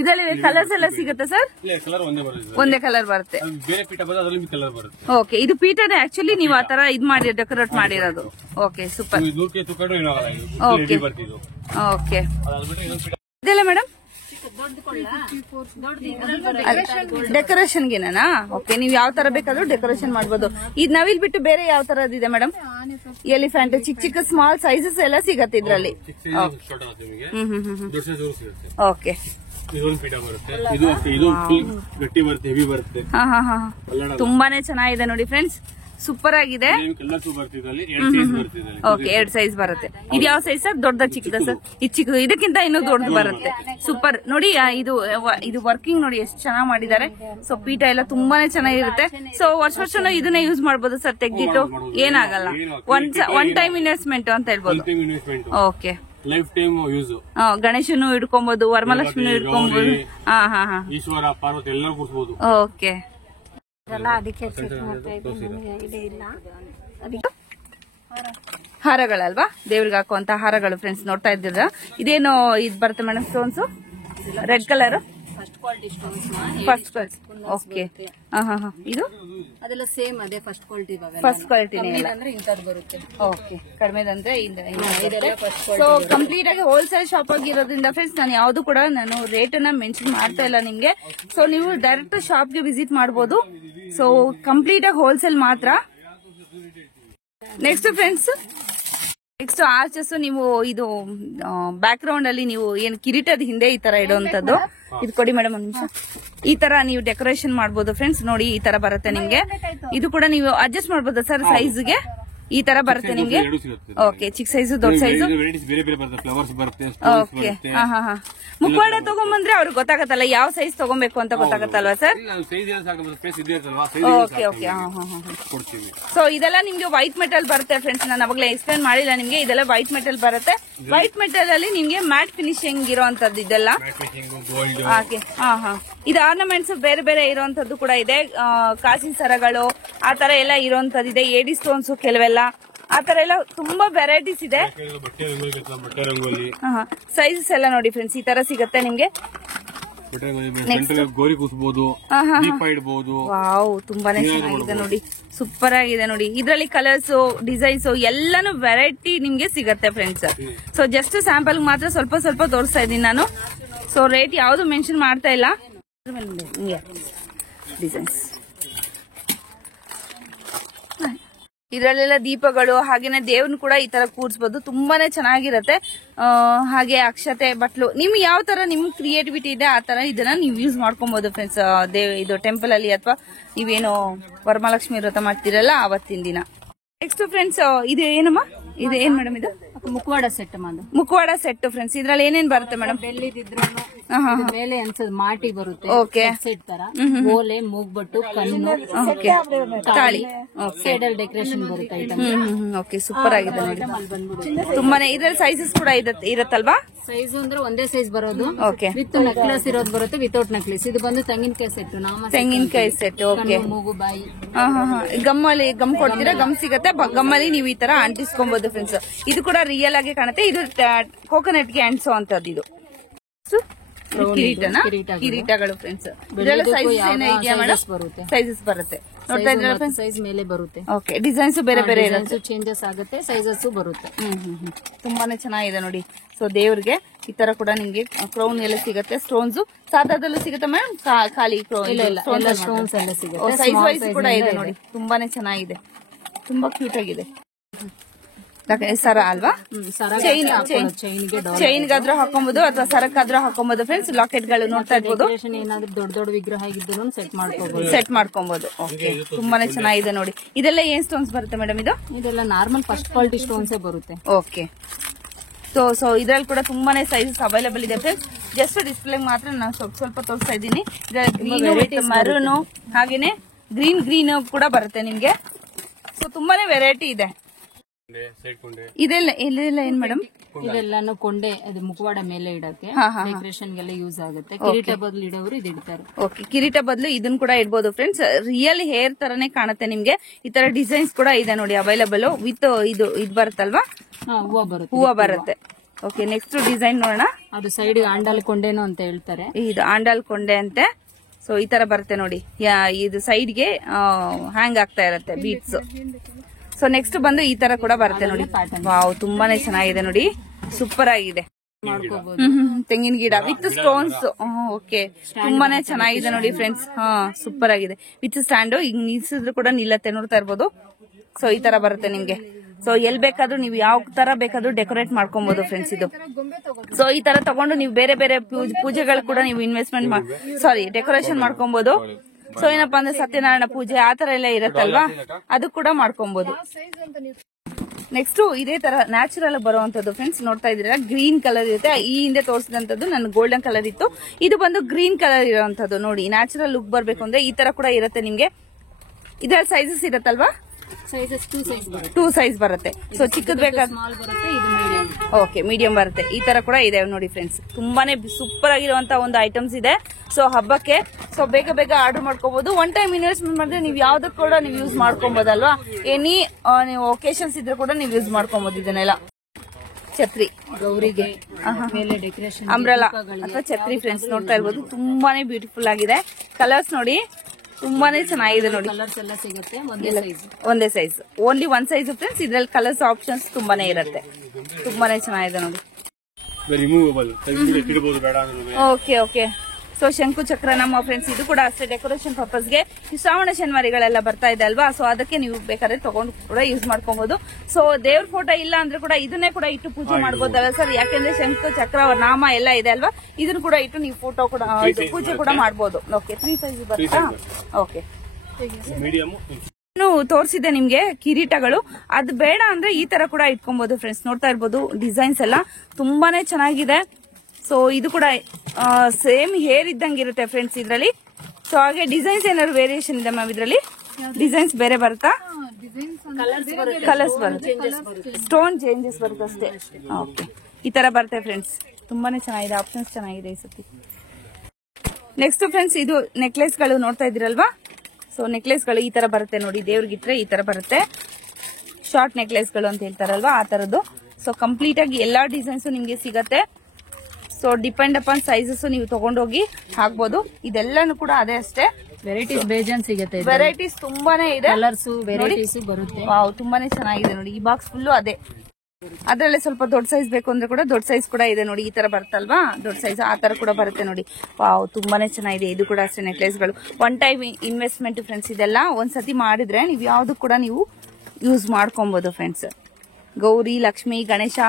ಇದರಲ್ಲಿ ಕಲರ್ಸ್ ಎಲ್ಲ ಸಿಗುತ್ತೆ ಸರ್? ಒಂದೇ ಕಲರ್ ಬರುತ್ತೆ. ಓಕೆ, ಇದು ಪೀಠನೇ ಆಕ್ಚುಲಿ ನೀವು ಆ ತರ ಇದ್ ಮಾಡಿ ಡೆಕೋರೇಟ್ ಮಾಡಿರೋದು. Okay, super. ಓಕೆ, ಓಕೆ ಇದೆಲ್ಲ ಮೇಡಮ್ ಡೆಕೋರೇಷನ್ಗೆನಾ? ಓಕೆ, ನೀವು ಯಾವ ತರ ಬೇಕಾದ್ರೂ ಡೆಕೋರೇಷನ್ ಮಾಡ್ಬೋದು. ಇದು ನವಿಲ್ ಬಿಟ್ಟು ಬೇರೆ ಯಾವ ತರದಿದೆ ಮೇಡಮ್? ಎಲಿಫೆಂಟ್ ಚಿಕ್ಕ ಚಿಕ್ಕ ಸ್ಮಾಲ್ ಸೈಜಸ್ ಎಲ್ಲ ಸಿಗತ್ತೆ ಇದ್ರಲ್ಲಿ. ಓಕೆ, ತುಂಬಾನೇ ಚೆನ್ನಾಗಿದೆ ನೋಡಿ ಫ್ರೆಂಡ್ಸ್, ಸೂಪರ್ ಆಗಿದೆ. ಓಕೆ, 2 ಸೈಜ್ ಬರುತ್ತೆ. ಇದು ಯಾವ ಸೈಜ್ ಸರ್? ದೊಡ್ಡದ ಚಿಕ್ಕದ ಸರ್? ಇದು ಚಿಕ್ಕದು, ಇದಕ್ಕಿಂತ ಇನ್ನೂ ದೊಡ್ಡದು ಬರುತ್ತೆ. ಸೂಪರ್ ನೋಡಿ, ಇದು ವರ್ಕಿಂಗ್ ನೋಡಿ ಎಷ್ಟು ಚೆನ್ನಾಗಿ ಮಾಡಿದ್ದಾರೆ. ಸೊ ಪೀಠ ಎಲ್ಲ ತುಂಬಾನೇ ಚೆನ್ನಾಗಿರುತ್ತೆ. ಸೊ ವರ್ಷನೂ ಇದನ್ನ ಯೂಸ್ ಮಾಡ್ಬೋದು ಸರ್, ತೆಗ್ದಿಟ್ಟು ಏನಾಗಲ್ಲ. ಒನ್ ಟೈಮ್ ಇನ್ವೆಸ್ಟ್ಮೆಂಟ್ ಅಂತ ಹೇಳ್ಬೋದು. Okay, life time use. ಗಣೇಶನು ಇಟ್ಕೊಬಹುದು, ವರಮಹಾಲಕ್ಷ್ಮಿನೂ ಇಟ್ಕೊಬಹುದು. ಈಶ್ವರ ಪಾರ್ವತಿ ಎಲ್ಲ ಕೂರಿಸಬಹುದು. ಓಕೆ, ಹಾರಗಳಲ್ವಾ ದೇವ್ರಿಗೆ ಹಾಕುವಂತ ಹಾರಗಳು ಫ್ರೆಂಡ್ಸ್, ನೋಡ್ತಾ ಇದ್ದೀರಾ? ಇದೇನು ಇದು ಬರುತ್ತೆ madam stones? Red colour first quality stones. Okay, ಇದು ಅದೆಲ್ಲ ಸೇಮ್ ಅದೇ ಫಸ್ಟ್ ಕ್ವಾಲಿಟಿ. ಫಸ್ಟ್ ಕ್ವಾಲಿಟಿನೇ ಅಂದ್ರೆ ಇಂಥದ್ದು ಬರುತ್ತೆ. ಓಕೆ, ಕಡಿಮೆದಂದ್ರೆ ಸೊ ಕಂಪ್ಲೀಟ್ ಆಗಿ ಹೋಲ್ಸೇಲ್ ಶಾಪ್ ಆಗಿರೋದ್ರಿಂದ ಫ್ರೆಂಡ್ಸ್, ನಾನು ಯಾವ್ದು ಕೂಡ ನಾನು ರೇಟ್ ಅನ್ನ ಮೆನ್ಷನ್ ಮಾಡ್ತಾ ಇಲ್ಲ ನಿಮ್ಗೆ. ಸೊ ನೀವು ಡೈರೆಕ್ಟ್ ಶಾಪ್ಗೆ ವಿಸಿಟ್ ಮಾಡಬಹುದು. ಸೊ ಕಂಪ್ಲೀಟ್ ಆಗಿ ಹೋಲ್ಸೇಲ್ ಮಾತ್ರ. ನೆಕ್ಸ್ಟ್ ಫ್ರೆಂಡ್ಸ್, ನೆಕ್ಸ್ಟ್ ಆರ್ಚಸ್ ನೀವು ಇದು ಬ್ಯಾಕ್ ಗ್ರೌಂಡ್ ಅಲ್ಲಿ ನೀವು ಏನ್ ಕಿರೀಟದ ಹಿಂದೆ ಈ ತರ ಇಡುವಂತದ್ದು. ಇದು ಕೊಡಿ ಮೇಡಮ್ ಒಂದು ನಿಮಿಷ. ಈ ತರ ನೀವು ಡೆಕೋರೇಷನ್ ಮಾಡಬಹುದು ಫ್ರೆಂಡ್ಸ್. ನೋಡಿ, ಈ ತರ ಬರುತ್ತೆ ನಿಮ್ಗೆ. ಇದು ಕೂಡ ನೀವು ಅಡ್ಜಸ್ಟ್ ಮಾಡಬಹುದು ಸರ್ ಸೈಜ್ಗೆ. ಈ ತರ ಬರುತ್ತೆ ನಿಮ್ಗೆ. ಓಕೆ, ಚಿಕ್ಕ ಸೈಜು ದೊಡ್ಡ ಸೈಜು. ಓಕೆ, ಮುಖವಾಡ ತಗೊಂಡ್ಬಂದ್ರೆ ಅವ್ರಿಗೆ ಗೊತ್ತಾಗತ್ತಲ್ಲ ಯಾವ ಸೈಜ್ ತಗೊಬೇಕು ಅಂತ ಗೊತ್ತಾಗತ್ತಲ್ವಾ ಸರ್? ಓಕೆ ಓಕೆ, ಸೊ ಇದೆಲ್ಲ ನಿಮ್ಗೆ ವೈಟ್ ಮೆಟಲ್ ಬರುತ್ತೆ ಫ್ರೆಂಡ್ಸ್. ನಾನು ಅವಾಗಲೇ ಎಕ್ಸ್ಪ್ಲೇನ್ ಮಾಡಿಲ್ಲ ನಿಮ್ಗೆ. ಇದೆಲ್ಲ ವೈಟ್ ಮೆಟಲ್ ಬರುತ್ತೆ. ವೈಟ್ ಮೆಟಲ್ ಅಲ್ಲಿ ನಿಮ್ಗೆ ಮ್ಯಾಟ್ ಫಿನಿಶಿಂಗ್ ಇರೋಂತದ್ದು ಇದೆಲ್ಲ. ಓಕೆ, ಇದು ಆರ್ನಮೆಂಟ್ಸ್ ಬೇರೆ ಬೇರೆ ಇರೋಂತದ್ದು ಕೂಡ ಇದೆ. ಕಾಸಿನ ಸರಗಳು ಆ ತರ ಎಲ್ಲ ಇರೋಂತದ್ದಿದೆ. ಏಡಿ ಸ್ಟೋನ್ಸ್ ಕೆಲವೆಲ್ಲ ಆ ತರ ಎಲ್ಲ ತುಂಬಾ ವೆರೈಟೀಸ್ ಇದೆ. ಸೈಜಸ್ ಎಲ್ಲ ನೋಡಿ ಫ್ರೆಂಡ್ಸ್, ಈ ತರ ಸಿಗುತ್ತೆ ನಿಮ್ಗೆ. ಗೋರಿ ಕೂಸಬಹುದು, ದೀಪ ಇಡಬಹುದು. ವಾವ್, ತುಂಬಾನೇ ಚೆನ್ನಾಗಿದೆ ನೋಡಿ, ಸೂಪರ್ ಆಗಿದೆ ನೋಡಿ. ಇದರಲ್ಲಿ ಕಲರ್ಸ್, ಡಿಸೈನ್ಸ್ ಎಲ್ಲಾನು ವೆರೈಟಿ ನಿಮ್ಗೆ ಸಿಗತ್ತೆ ಫ್ರೆಂಡ್ಸ್. ಸೊ ಜಸ್ಟ್ ಸ್ಯಾಂಪಲ್ ಮಾತ್ರ ಸ್ವಲ್ಪ ಸ್ವಲ್ಪ ತೋರಿಸ್ತಾ ಇದ್ದೀನಿ ನಾನು. ಸೊ ರೇಟ್ ಯಾವ್ದು ಮೆನ್ಷನ್ ಮಾಡ್ತಾ ಇಲ್ಲ. ಡಿಸೈನ್ಸ್ ಇದ್ರಲ್ಲೆಲ್ಲ ದೀಪಗಳು, ಹಾಗೇನೆ ದೇವ್ರನ್ನ ಕೂಡ ಈ ತರ ಕೂರ್ಸ್ಬೋದು. ತುಂಬಾನೇ ಚೆನ್ನಾಗಿರತ್ತೆ. ಹಾಗೆ ಅಕ್ಷತೆ, ಬಟ್ಲು, ನಿಮ್ಗೆ ಯಾವ ತರ ನಿಮ್ ಕ್ರಿಯೇಟಿವಿಟಿ ಇದೆ ಆ ತರ ಇದನ್ನ ನೀವು ಯೂಸ್ ಮಾಡ್ಕೊಬಹುದು ಫ್ರೆಂಡ್ಸ್. ಇದು ಟೆಂಪಲ್ ಅಲ್ಲಿ ಅಥವಾ ನೀವೇನು ವರಮಹಾಲಕ್ಷ್ಮಿ ವ್ರತ ಮಾಡ್ತೀರಲ್ಲ ಅವತ್ತಿನ ದಿನ. ನೆಕ್ಸ್ಟ್ ಫ್ರೆಂಡ್ಸ್, ಇದು ಏನಮ್ಮ? ಇದು ಏನ್ ಮೇಡಮ್? ಇದು ಮುಖವಾಡ ಸೆಟ್ ಮಾಡು. ಮುಖವಾಡ ಸೆಟ್ ಫ್ರೆಂಡ್ಸ್. ಇದ್ರಲ್ಲಿ ಏನೇನ್ ಬರುತ್ತೆ ಮೇಡಮ್? ಬೆಳ್ಳಿದಿದ್ರು ಮೇಲೆ ಅನ್ಸದ್ ಮಾಟಿ ಬರುತ್ತೆ. ಓಕೆ, ಸೆಟ್ ತರ ಓಲೆ, ಮೂಗ್ಬಟ್ಟು, ಕಣ್ಣು, ತಾಳಿ, ಸೈಡ್ ಅಲ್ಲಿ ಡೆಕೋರೇಷನ್ ಬರುತ್ತೆ. ಓಕೆ, ಸೂಪರ್ ಆಗಿದೆ ನೋಡಿ. ತುಂಬಾನೇ ಇದ್ರಲ್ಲಿ ಸೈಜಸ್ ಕೂಡ ಇರತ್ತಲ್ವಾ? ಸೈಜ್ ಅಂದ್ರೆ ಒಂದೇ ಸೈಜ್ ಬರೋದು. ಓಕೆ, ವಿತ್ ನೆಕ್ಲೆಸ್ ಇರೋದು ಬರುತ್ತೆ, ವಿತೌಟ್ ನೆಕ್ಲೆಸ್. ಇದು ಬಂದು ತೆಂಗಿನಕಾಯಿ ಸೆಟ್. ತೆಂಗಿನಕಾಯಿ ಸೆಟ್. ಓಕೆ, ಮೂಗು, ಬಾಯಿ. ಗಮ್ಮಲ್ಲಿ ಗಮ್ ಕೊಡ್ತೀರಾ, ಗಮ್ ಸಿಗತ್ತೆ. ಗಮ್ಮಲ್ಲಿ ನೀವು ಈ ತರ ಅಂಟಿಸ್ಕೊಬಹುದು ಫ್ರೆಂಡ್ಸ್. ಇದು ಕೂಡ ರಿಯಲ್ ಆಗಿ ಕಾಣುತ್ತೆ. ಇದು ಕೋಕೋನಟ್ ಗೆ ಅಂಟಿಸೋ ಅಂತದ್ದು. ಇದು ಕಿರೀಟಗಳು ಫ್ರೆಂಡ್ಸ್. ಇದೆಲ್ಲ ಸೈಜಸ್ ಏನೋ ಇದೆಯಾ ಮೇಡಮ್? ಸೈಜಸ್ ಬರುತ್ತೆ. ನೋಡ್ತಾ ಇದ್ರೆ ಸೈಜ್ ಮೇಲೆ ಬರುತ್ತೆ. ಓಕೆ, ಡಿಸೈನ್ಸ್ ಬೇರೆ ಬೇರೆ ಇರುತ್ತೆ, ಚೇಂಜಸ್ ಆಗುತ್ತೆ, ಸೈಜಸ್ ಬರುತ್ತೆ. ತುಂಬಾನೇ ಚೆನ್ನಾಗಿದೆ ನೋಡಿ. ಸೊ ದೇವ್ರಿಗೆ ಈ ತರ ಕೂಡ ನಿಮ್ಗೆ ಕ್ರೌನ್ ಎಲ್ಲ ಸಿಗುತ್ತೆ. ಸ್ಟೋನ್ಸ್ ಸಾಧಾದಲ್ಲೂ ಸಿಗುತ್ತೆ ಮೇಡಮ್, ಖಾಲಿ ಸ್ಟೋನ್ಸ್ ಎಲ್ಲ ಸಿಗುತ್ತೆ. ಸೈಜ್ ವೈಸ್ ಕೂಡ ಇದೆ ನೋಡಿ. ತುಂಬಾನೇ ಚೆನ್ನಾಗಿದೆ, ತುಂಬಾ ಕ್ಯೂಟ್ ಆಗಿದೆ. ಸರ ಅಲ್ವಾ? ಚೈನ್ಗಾದ್ರೂ ಹಾಕೊಬಹುದು ಅಥವಾ ಸರಕ್ಕಾದ್ರೂ ಹಾಕೊಬಹುದು ಫ್ರೆಂಡ್ಸ್. ಲಾಕೆಟ್ ಗಳು ನೋಡ್ತಾ ಇರ್ಬೋದು. ಏನಾದ್ರೂ ದೊಡ್ಡ ದೊಡ್ಡ ವಿಗ್ರಹ ಆಗಿದ್ರು ಸೆಟ್ ಮಾಡ್ಕೊಬಹುದು. ಓಕೆ, ತುಂಬಾನೇ ಚೆನ್ನಾಗಿದೆ ನೋಡಿ. ಇದೆಲ್ಲ ಏನ್ ಸ್ಟೋನ್ಸ್ ಬರುತ್ತೆ ಮೇಡಮ್? ಇದೆಲ್ಲ ನಾರ್ಮಲ್ ಫಸ್ಟ್ ಕ್ವಾಲಿಟಿ ಸ್ಟೋನ್ಸ್ ಬರುತ್ತೆ. ಓಕೆ, ಸೊ ಇದ್ರಲ್ಲಿ ಕೂಡ ತುಂಬಾನೇ ಸೈಜಸ್ ಅವೈಲೇಬಲ್ ಇದೆ ಫ್ರೆಂಡ್ಸ್. ಜಸ್ಟ್ ಡಿಸ್ಪ್ಲೇ ಮಾತ್ರ ನಾನು ಸ್ವಲ್ಪ ತೋರಿಸ್ತಾ ಇದ್ದೀನಿ. ಗ್ರೀನ್ ವಿತ್ ಮರೂನು, ಹಾಗೇನೆ ಗ್ರೀನ್ ಕೂಡ ಬರುತ್ತೆ ನಿಮ್ಗೆ. ಸೊ ತುಂಬಾನೇ ವೆರೈಟಿ ಇದೆ. ಇದೆಲ್ಲ ಏನ್ ಮೇಡಮ್? ಇದೆಲ್ಲಾನು ಕೊಂಡೆ, ಅದು ಮುಖವಾಡ ಮೇಲೆ ಇಡಕ್ಕೆ, ಡೆಕೋರೇಷನ್ ಗೆಲ್ಲ ಯೂಸ್ ಆಗುತ್ತೆ. ಕಿರೀಟ ಬದಲು ಇಡೋರು ಇದು ಇಡ್ತಾರೆ. ಓಕೆ, ಕಿರೀಟ ಬದಲು ಇದನ್ನ ಕೂಡ ಇಡಬಹುದು ಫ್ರೆಂಡ್ಸ್. ರಿಯಲ್ ಹೇರ್ ತರನೇ ಕಾಣುತ್ತೆ ನಿಮ್ಗೆ. ಈ ತರ ಡಿಸೈನ್ಸ್ ಕೂಡ ಇದೆ ನೋಡಿ ಅವೈಲೇಬಲ್. ವಿತ್ ಇದು ಬರುತ್ತಲ್ವಾ? ಹೂವ ಬರುತ್ತೆ. ಓಕೆ, ನೆಕ್ಸ್ಟ್ ಡಿಸೈನ್ ನೋಡೋಣ. ಅದು ಸೈಡ್ ಆಂಡಾಲ್ ಕೊಂಡೇನು ಅಂತ ಹೇಳ್ತಾರೆ. ಇದು ಆಂಡಾಲ್ ಕೊಂಡೆ ಅಂತೆ. ಸೊ ಈ ತರ ಬರುತ್ತೆ ನೋಡಿ. ಇದು ಸೈಡ್ಗೆ ಹ್ಯಾಂಗ್ ಆಗ್ತಾ ಇರತ್ತೆ ಬೀಟ್ಸ್. ಸೊ ನೆಕ್ಸ್ಟ್ ಬಂದು ಈ ತರ ಕೂಡ ಬರುತ್ತೆ ನೋಡಿ. ವಾವ್, ತುಂಬಾನೇ ಚೆನ್ನಾಗಿದೆ ನೋಡಿ, ಸೂಪರ್ ಆಗಿದೆ. ಮಾಡ್ಕೋಬಹುದು. ತೆಂಗಿನ ಗಿಡ ವಿತ್ ಸ್ಟೋನ್ಸ್. ಓಕೆ, ತುಂಬಾನೇ ಚೆನ್ನಾಗಿದೆ ನೋಡಿ ಫ್ರೆಂಡ್ಸ್. ಸೂಪರ್ ಆಗಿದೆ. ವಿತ್ ಸ್ಟ್ಯಾಂಡ್ ಈಗ ನಿಲ್ಸಿದ್ರು ಕೂಡ ನಿಲ್ಲತ್ತೆ, ನೋಡ್ತಾ ಇರ್ಬೋದು. ಸೊ ಈ ತರ ಬರುತ್ತೆ ನಿಮ್ಗೆ. ಸೊ ಎಲ್ ಬೇಕಾದ್ರೂ ನೀವು ಯಾವ ತರ ಬೇಕಾದ್ರೂ ಡೆಕೋರೇಟ್ ಮಾಡ್ಕೊಬಹುದು ಫ್ರೆಂಡ್ಸ್ ಇದು. ಸೊ ಈ ತರ ತಗೊಂಡು ನೀವು ಬೇರೆ ಬೇರೆ ಪೂಜೆಗಳು ಕೂಡ ನೀವು ಡೆಕೋರೇಷನ್ ಮಾಡ್ಕೊಬಹುದು. ಸೊ ಏನಪ್ಪಾ ಅಂದ್ರೆ ಸತ್ಯನಾರಾಯಣ ಪೂಜೆ ಆತರ ಎಲ್ಲ ಇರತ್ತಲ್ವಾ, ಅದು ಕೂಡ ಮಾಡ್ಕೊಬಹುದು. ನೆಕ್ಸ್ಟ್ ಇದೇ ತರ ನ್ಯಾಚುರಲ್ ಬರುವಂತದ್ದು ಫ್ರೆಂಡ್ಸ್, ನೋಡ್ತಾ ಇದೀರಾ ಗ್ರೀನ್ ಕಲರ್ ಇರುತ್ತೆ. ಈ ಹಿಂದೆ ತೋರಿಸಿದಂತದ್ದು ನನ್ನ ಗೋಲ್ಡನ್ ಕಲರ್ ಇತ್ತು, ಇದು ಬಂದು ಗ್ರೀನ್ ಕಲರ್ ಇರುವಂತದ್ದು. ನೋಡಿ, ನ್ಯಾಚುರಲ್ ಲುಕ್ ಬರ್ಬೇಕು ಅಂದ್ರೆ ಈ ತರ ಕೂಡ ಇರುತ್ತೆ ನಿಮ್ಗೆ. ಇದ್ರಲ್ಲಿ ಸೈಜಸ್ ಇರತ್ತಲ್ವಾ? ಸೈಜಸ್ 2 ಸೈಜ್ ಬರುತ್ತೆ. 2 ಸೈಜ್ ಬರುತ್ತೆ. ಸೊ ಚಿಕ್ಕದ್ ಬೇಕಾದ್ರೆ ಸ್ಮಾಲ್ ಬರುತ್ತೆ, ಇದು ಮೀಡಿಯಂ. ಓಕೆ, ಮೀಡಿಯಂ ಬರುತ್ತೆ. ಈ ತರ ಕೂಡ ಇದೆ ನೋಡಿ ಫ್ರೆಂಡ್ಸ್. ತುಂಬಾನೇ ಸೂಪರ್ ಆಗಿರುವಂತ ಒಂದು ಐಟಮ್ಸ್ ಇದೆ. ಸೊ ಹಬ್ಬಕ್ಕೆ ಸೊ ಬೇಗ ಬೇಗ ಆರ್ಡರ್ ಮಾಡ್ಕೋಬಹುದು. ಒನ್ ಟೈಮ್ ಇನ್ವೆಸ್ಟ್ಮೆಂಟ್ ಮಾಡಿದ್ರೆ ನೀವು ಯಾವ್ದಕ್ ಕೂಡ ನೀವು ಯೂಸ್ ಮಾಡ್ಕೊಬಹುದಲ್ವಾ. ಎನಿ ನೀವು ಒಕೇಶನ್ಸ್ ಇದ್ರೆ ಕೂಡ ನೀವು ಯೂಸ್ ಮಾಡ್ಕೊಬಹುದು. ಇದನ್ನೆಲ್ಲ ಛತ್ರಿ ಗೌರಿಗೆ ಮೇಲೆ ಡೆಕೋರೇಷನ್, ಅಂಬ್ರೆಲಾ ಅಥವಾ ಛತ್ರಿ ಫ್ರೆಂಡ್ಸ್, ನೋಡ್ತಾ ಇರ್ಬೋದು. ತುಂಬಾನೇ ಬ್ಯೂಟಿಫುಲ್ ಆಗಿದೆ. ಕಲರ್ಸ್ ನೋಡಿ, ತುಂಬಾನೇ ಚೆನ್ನಾಗಿದೆ ನೋಡಿ. ಕಲರ್ಸ್ ಎಲ್ಲ ಸಿಗುತ್ತೆ, ಒಂದೇ ಸೈಜ್, ಓನ್ಲಿ 1 ಸೈಜ್ ಫ್ರೆಂಡ್ಸ್. ಇದ್ರಲ್ಲಿ ಕಲರ್ಸ್ ಆಪ್ಷನ್ಸ್ ತುಂಬಾನೇ ಇರುತ್ತೆ. ತುಂಬಾನೇ ಚೆನ್ನಾಗಿದೆ ನೋಡಿ. ರಿಮೂವಬಲ್ ಇಡಬಹುದು, ಬೇಡ ಅಂದ್ರೆ. Okay okay. ಸೊ ಶಂಕು ಚಕ್ರ ನಮ್ಮ ಫ್ರೆಂಡ್ಸ್, ಇದು ಕೂಡ ಅಷ್ಟೇ ಡೆಕೋರೇಷನ್ ಪರ್ಪಸ್ಗೆ. ಶ್ರಾವಣ ಶನಿವಾರಿಗಳೆಲ್ಲ ಬರ್ತಾ ಇದೆ ಅಲ್ವಾ, ಸೊ ಅದಕ್ಕೆ ನೀವು ಬೇಕಾದ್ರೆ ತಗೊಂಡು ಕೂಡ ಯೂಸ್ ಮಾಡ್ಕೊಬಹುದು. ಸೊ ದೇವ್ರ ಫೋಟೋ ಇಲ್ಲ ಅಂದ್ರೆ ಕೂಡ ಇದನ್ನೇ ಕೂಡ ಇಟ್ಟು ಪೂಜೆ ಮಾಡಬಹುದಲ್ಲ ಸರ್, ಯಾಕೆಂದ್ರೆ ಶಂಕು ಚಕ್ರ ನಾಮ ಎಲ್ಲ ಇದೆ ಅಲ್ವಾ, ಇದನ್ನು ಕೂಡ ಇಟ್ಟು ನೀವು ಫೋಟೋ ಕೂಡ ಪೂಜೆ ಕೂಡ ಮಾಡಬಹುದು. ಓಕೆ, 3 ಸೈಜ್ ಬರುತ್ತಾ? ಓಕೆ, ಮೀಡಿಯಂ ತೋರಿಸಿದೆ ನಿಮ್ಗೆ ಕಿರೀಟಗಳು. ಅದು ಬೇಡ ಅಂದ್ರೆ ಈ ತರ ಕೂಡ ಇಟ್ಕೊಬಹುದು ಫ್ರೆಂಡ್ಸ್. ನೋಡ್ತಾ ಇರ್ಬೋದು ಡಿಸೈನ್ಸ್ ಎಲ್ಲ ತುಂಬಾನೇ ಚೆನ್ನಾಗಿದೆ. ಸೊ ಇದು ಕೂಡ ಸೇಮ್ ಹೇರ್ ಇದ್ದಂಗೆ ಇರುತ್ತೆ ಫ್ರೆಂಡ್ಸ್ ಇದ್ರಲ್ಲಿ. ಸೊ ಹಾಗೆ ಡಿಸೈನ್ಸ್ ಏನಾದ್ರು ವೇರಿಯೇಷನ್ ಇದೆ ಮ್ಯಾಮ್ ಇದ್ರಲ್ಲಿ? ಡಿಸೈನ್ಸ್ ಬೇರೆ ಬರುತ್ತಾ? ಕಲರ್ಸ್ ಬರುತ್ತೆ, ಸ್ಟೋನ್ ಚೇಂಜಸ್ ಬರುತ್ತೆ ಅಷ್ಟೇ. ಓಕೆ, ಈ ತರ ಬರುತ್ತೆ ಫ್ರೆಂಡ್ಸ್. ತುಂಬಾನೇ ಚೆನ್ನಾಗಿದೆ, ಆಪ್ಷನ್ಸ್ ಚೆನ್ನಾಗಿದೆ ಈ ಸತಿ. ನೆಕ್ಸ್ಟ್ ಫ್ರೆಂಡ್ಸ್, ಇದು ನೆಕ್ಲೆಸ್ ಗಳು ನೋಡ್ತಾ ಇದ್ದೀರಲ್ವಾ. ಸೊ ನೆಕ್ಲೆಸ್ ಗಳು ಈ ತರ ಬರುತ್ತೆ ನೋಡಿ, ದೇವ್ರಿಗಿಟ್ರೆ ಈ ತರ ಬರುತ್ತೆ. ಶಾರ್ಟ್ ನೆಕ್ಲೆಸ್ ಗಳು ಅಂತ ಹೇಳ್ತಾರಲ್ವಾ, ಆ ತರದ್ದು. ಸೊ ಕಂಪ್ಲೀಟ್ ಆಗಿ ಎಲ್ಲಾ ಡಿಸೈನ್ಸ್ ನಿಮ್ಗೆ ಸಿಗತ್ತೆ. ಸೊ ಡಿಪೆಂಡ್ ಅಪಾನ್ ಸೈಜಸ್ ನೀವು ತಗೊಂಡೋಗಿ ಹಾಕ್ಬೋದು. ಇದೆಲ್ಲಾನು ಕೂಡ ಅದೇ ಅಷ್ಟೇ, ವೆರೈಟೀಸ್ ಬೇಜಾನ್ ಸಿಗುತ್ತೆ. ವೆರೈಟೀಸ್ ತುಂಬಾನೇ ಇದೆ, ಕಲರ್ಸ್ ವೆರೈಟೀಸ್ ಬರುತ್ತೆ. ವಾವ್, ತುಂಬಾನೇ ಚೆನ್ನಾಗಿದೆ ನೋಡಿ. ಈ ಬಾಕ್ಸ್ ಫುಲ್ಲು ಅದೇ. ಅದ್ರಲ್ಲೇ ಸ್ವಲ್ಪ ದೊಡ್ಡ ಸೈಜ್ ಬೇಕು ಅಂದ್ರೆ ಕೂಡ ದೊಡ್ಡ ಸೈಜ್ ಕೂಡ ಇದೆ ನೋಡಿ. ಈ ತರ ಬರುತ್ತಲ್ವಾ ದೊಡ್ಡ ಸೈಜ್, ಆ ತರ ಕೂಡ ಬರುತ್ತೆ ನೋಡಿ. ವಾವ್, ತುಂಬಾನೇ ಚೆನ್ನಾಗಿದೆ. ಇದು ಕೂಡ ಅಷ್ಟೇ ನೆಕ್ಲೆಸ್ ಗಳು. One time investment friends. ಇದೆಲ್ಲ ಒಂದ್ಸತಿ ಮಾಡಿದ್ರೆ ನೀವು ಯಾವ್ದು ಕೂಡ ನೀವು ಯೂಸ್ ಮಾಡ್ಕೊಬಹುದು ಫ್ರೆಂಡ್ಸ್. ಗೌರಿ, ಲಕ್ಷ್ಮಿ, ಗಣೇಶ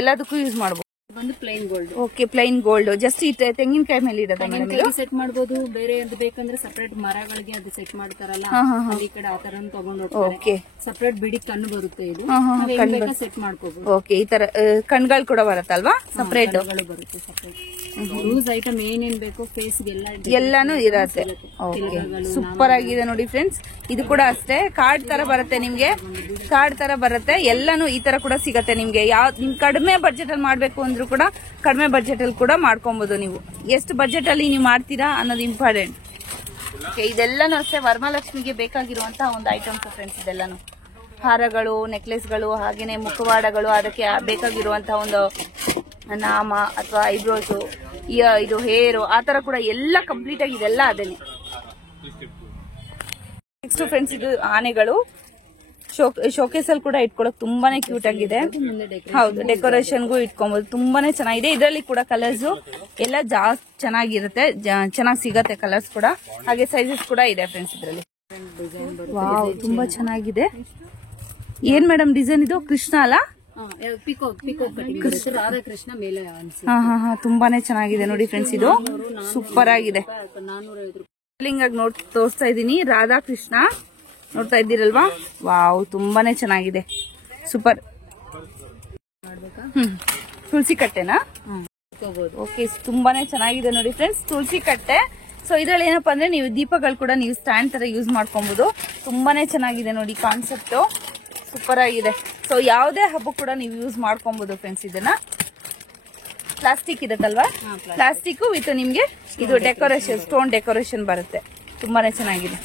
ಎಲ್ಲದಕ್ಕೂ ಯೂಸ್ ಮಾಡಬಹುದು. ಬಂದು plain gold. Okay, plain gold. Just ಈ ತೆಂಗಿನಕಾಯಿ ಮೇಲೆ ಇರೋದ ಮೇಡಮ್? ಸೆಟ್ ಮಾಡಬಹುದು. ಬೇರೆ ಅದು ಬೇಕಂದ್ರೆ ಸಪರೇಟ್ ಮರಗಳಿಗೆ ಅದು ಸೆಟ್ ಮಾಡ್ತಾರಲ್ಲ, ಈ ಕಡೆ ಆ ತರ ತಗೊಂಡು ಓಕೆ. ಸಪರೇಟ್ ಬಿಡಿ ಕಣ್ಣು ಬರುತ್ತೆ. ಇದು ಸೆಟ್ ಮಾಡ್ಕೋಬಹುದು. ಓಕೆ, ಈ ತರ ಕಣ್ಗಳು ಕೂಡ ಬರುತ್ತಲ್ವಾ ಸಪರೇಟ್? ಬರುತ್ತೆ ಸಪರೇಟ್. ಯೂಸ್ ಐಟಮ್ ಏನೇನ್ ಬೇಕು ಫೇಸ್ ಎಲ್ಲಾನು ಇರತ್ತೆ. ಓಕೆ, ಸೂಪರ್ ಆಗಿದೆ ನೋಡಿ ಫ್ರೆಂಡ್ಸ್. ಇದು ಕೂಡ ಅಷ್ಟೇ ಕಾರ್ಡ್ ತರ ಬರುತ್ತೆ ನಿಮ್ಗೆ. ಕಾರ್ಡ್ ತರ ಬರುತ್ತೆ. ಎಲ್ಲಾನು ಈ ತರ ಕೂಡ ಸಿಗತ್ತೆ ನಿಮ್ಗೆ. ನಿಮ್ ಕಡಿಮೆ ಬಜೆಟ್ ಅಲ್ಲಿ ಮಾಡ್ಬೇಕು ಅಂದ್ರೂ ಕೂಡ ಕಡಿಮೆ ಬಜೆಟ್ ಅಲ್ಲಿ ಕೂಡ ಮಾಡ್ಕೊಬಹುದು. ನೀವು ಎಷ್ಟು ಬಜೆಟ್ ಅಲ್ಲಿ ನೀವು ಮಾಡ್ತೀರಾ ಅನ್ನೋದು ಇಂಪಾರ್ಟೆಂಟ್. ಓಕೆ, ಇದೆಲ್ಲಾನು ಅಷ್ಟೇ ವರಮಹಾಲಕ್ಷ್ಮಿಗೆ ಬೇಕಾಗಿರುವಂತಹ ಒಂದು ಐಟಮ್ಸ್ ಫ್ರೆಂಡ್ಸ್. ಇದೆಲ್ಲಾನು ಹಾರಗಳು, ನೆಕ್ಲೆಸ್ಗಳು, ಹಾಗೇನೆ ಮುಖವಾಡಗಳು, ಅದಕ್ಕೆ ಬೇಕಾಗಿರುವಂತಹ ಒಂದು ನಾಮ ಅಥವಾ ಐಬ್ರೋಸ್, ಇದು ಹೇರು, ಆ ತರ ಕೂಡ ಎಲ್ಲ ಕಂಪ್ಲೀಟ್ ಆಗಿ ಇದೆಲ್ಲ ಅದೇನೆ. ನೆಕ್ಸ್ಟ್ ಫ್ರೆಂಡ್ಸ್, ಇದು ಆನೆಗಳು. ಶೋಕೇಸ್ ಅಲ್ಲಿ ಕೂಡ ಇಟ್ಕೊಳಕ್ ತುಂಬಾನೇ ಕ್ಯೂಟ್ ಆಗಿದೆ. ಹೌದು, ಡೆಕೋರೇಷನ್ಗೂ ಇಟ್ಕೊಬಹುದು. ತುಂಬಾನೇ ಚೆನ್ನಾಗಿದೆ. ಇದರಲ್ಲಿ ಕೂಡ ಕಲರ್ಸ್ ಎಲ್ಲ ಜಾಸ್ತಿ ಚೆನ್ನಾಗಿರುತ್ತೆ, ಚೆನ್ನಾಗಿ ಸಿಗತ್ತೆ ಕಲರ್ಸ್ ಕೂಡ. ಹಾಗೆ ಸೈಜಸ್ ಕೂಡ ಇದೆ ಫ್ರೆಂಡ್ಸ್ ಇದ್ರಲ್ಲಿ. ವಾವ್, ತುಂಬಾ ಚೆನ್ನಾಗಿದೆ. ಏನ್ ಮೇಡಮ್ ಡಿಸೈನ್ ಇದು? ಕೃಷ್ಣ ಅಲ್ಲ? ರಾಧಾಕೃಷ್ಣ ಮೇಲೆ ತುಂಬಾನೇ ಚೆನ್ನಾಗಿದೆ ನೋಡಿ ಫ್ರೆಂಡ್ಸ್. ಇದು ಸೂಪರ್ ಆಗಿದೆ. ತೋರಿಸ್ತಾ ಇದ್ದೀನಿ ರಾಧಾಕೃಷ್ಣ, ನೋಡ್ತಾ ಇದ್ದೀರಲ್ವಾ? ವಾವ್, ತುಂಬಾನೇ ಚೆನ್ನಾಗಿದೆ, ಸೂಪರ್. ತುಳಸಿ ಕಟ್ಟೆನಾ? ಓಕೆ, ತುಂಬಾನೇ ಚೆನ್ನಾಗಿದೆ ನೋಡಿ ಫ್ರೆಂಡ್ಸ್, ತುಳಸಿ ಕಟ್ಟೆ. ಸೊ ಇದ್ರಲ್ಲಿ ಏನಪ್ಪಾ ಅಂದ್ರೆ ನೀವು ದೀಪಗಳು ಕೂಡ ನೀವು ಸ್ಟ್ಯಾಂಡ್ ತರ ಯೂಸ್ ಮಾಡ್ಕೊಬಹುದು. ತುಂಬಾನೇ ಚೆನ್ನಾಗಿದೆ ನೋಡಿ ಕಾನ್ಸೆಪ್ಟ್, ಸೂಪರ್ ಆಗಿದೆ. ಸೊ ಯಾವುದೇ ಹಬ್ಬ ಕೂಡ ನೀವು ಯೂಸ್ ಮಾಡ್ಕೊಬಹುದು ಫ್ರೆಂಡ್ಸ್. ಇದನ್ನ ಪ್ಲಾಸ್ಟಿಕ್ ಇರುತ್ತಲ್ವಾ, ಪ್ಲಾಸ್ಟಿಕ್ ವಿತ್ ನಿಮ್ಗೆ ಇದು ಡೆಕೋರೇಷನ್, ಸ್ಟೋನ್ ಡೆಕೋರೇಷನ್ ಬರುತ್ತೆ. ತುಂಬಾನೇ ಚೆನ್ನಾಗಿದೆ.